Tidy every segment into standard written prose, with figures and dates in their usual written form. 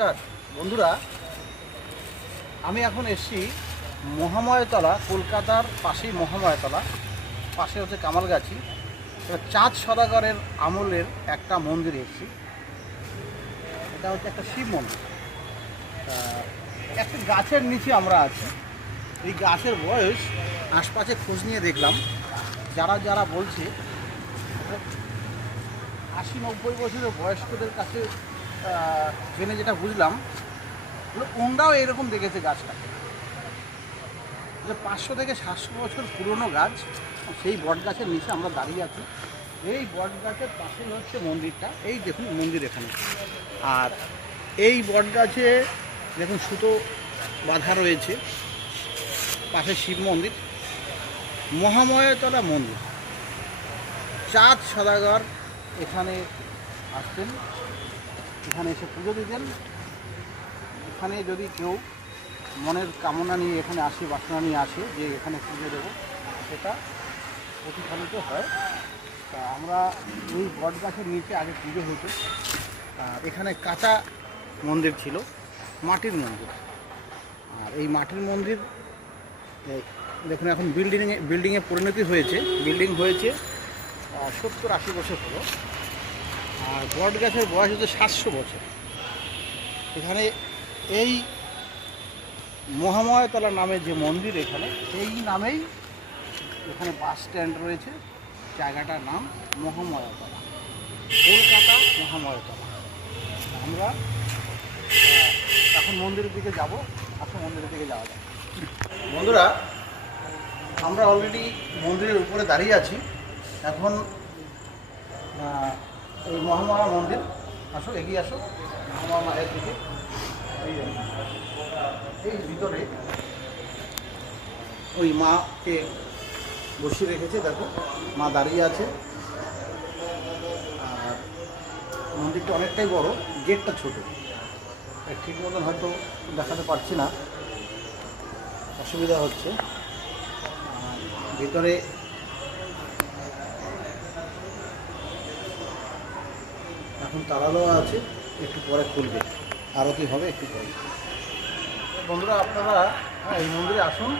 নমস্কার বন্ধুরা, আমি এখন এসেছি মহাময়তলা, কলকাতার পাশেই মহাময়তলা, পাশে হচ্ছে কামালগাছি। চাঁদ সদাগরের আমলের একটা মন্দির এসেছি। এটা হচ্ছে একটা শিব মন্দির। একটা গাছের নিচে আমরা আছি। এই গাছের বয়স আশপাশে খোঁজ নিয়ে দেখলাম, যারা যারা বলছে 80-90 বছরের বয়স্কদের কাছে জেনে যেটা বুঝলাম, ওনারাও এরকম দেখেছে গাছটাকে, যে 500 থেকে 700 বছর পুরনো গাছ। সেই বট গাছের নিচে আমরা দাঁড়িয়ে আছি। এই বট গাছের পাশেই হচ্ছে মন্দিরটা। এই দেখুন মন্দির এখানে, আর এই বট গাছে দেখুন সুতো বাঁধা রয়েছে। পাশে শিব মন্দির, মহাময়তলা মন্দির। চাঁদ সদাগর এখানে আসতেন, এখানে এসে পুজো দিতেন। এখানে যদি কেউ মনের কামনা নিয়ে এখানে আসে, বাসনা নিয়ে আসে যে এখানে পুজো দেবো, সেটা প্রতিফলিত হয়। তা আমরা এই বট গাছের নিচে আগে পুজো হতো। আর এখানে কাঁচা মন্দির ছিল, মাটির মন্দির। আর এই মাটির মন্দির দেখুন এখন বিল্ডিংয়ে পরিণতি হয়েছে। বিল্ডিং হয়েছে 70-80 বছর হলো। আর বট গাছের বয়স হচ্ছে 700 বছর। এখানে এই মহাময়তলা নামে যে মন্দির, এখানে এই নামেই এখানে বাস স্ট্যান্ড রয়েছে। জায়গাটার নাম মহাময়তলা, কলকাতা মহাময়তলা। আমরা এখন মন্দিরের দিকে যাব। আসলে মন্দিরের দিকে যাওয়া যায়। বন্ধুরা, আমরা অলরেডি মন্দিরের উপরে দাঁড়িয়ে আছি। এখন এই মহামায়া মন্দির, আসো এগিয়ে আসো মহামায়া মায়ের দিকে। এই ভিতরে ওই মাকে বসিয়ে রেখেছে, দেখো মা দাঁড়িয়ে আছে। আর মন্দিরটা অনেকটাই বড়, গেটটা ছোট, ঠিক মতন হয়তো দেখাতে পারছি না, অসুবিধা হচ্ছে। ভিতরে এখন তালা দেওয়া আছে, একটু পরে খুলবে, আরতি হবে একটু পরে। বন্ধুরা, আপনারা এই মন্দিরে আসুন।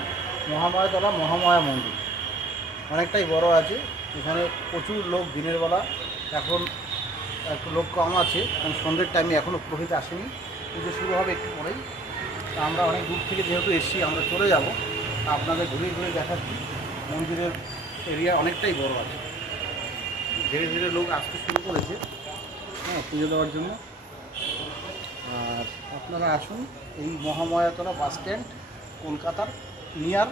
মহাময়তলা মহামায়া মন্দির অনেকটাই বড় আছে। এখানে প্রচুর লোক দিনের বেলা, এখন একটু লোক কম আছে, কারণ সন্ধ্যের টাইমে এখনও পুরোহিত আসেনি, পুজো শুরু হবে একটু পরেই। তা আমরা অনেক দূর থেকে যেহেতু এসেছি, আমরা চলে যাব। আপনাদের ঘুরে ঘুরে দেখাচ্ছি। মন্দিরের এরিয়া অনেকটাই বড় আছে, ধীরে ধীরে লোক আসতে শুরু করেছে পুজো দেওয়ার জন্য। আর আপনারা আসুন, এই মহাময়তলা বাস স্ট্যান্ড, কলকাতার নিয়ার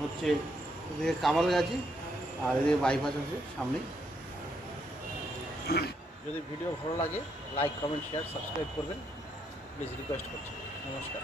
হচ্ছে এদিকে কামালগাছি, আর এদিকে বাইপাস আছে সামনেই। যদি ভিডিও ভালো লাগে, লাইক, কমেন্ট, শেয়ার, সাবস্ক্রাইব করবেন প্লিজ, রিকোয়েস্ট করছি। নমস্কার।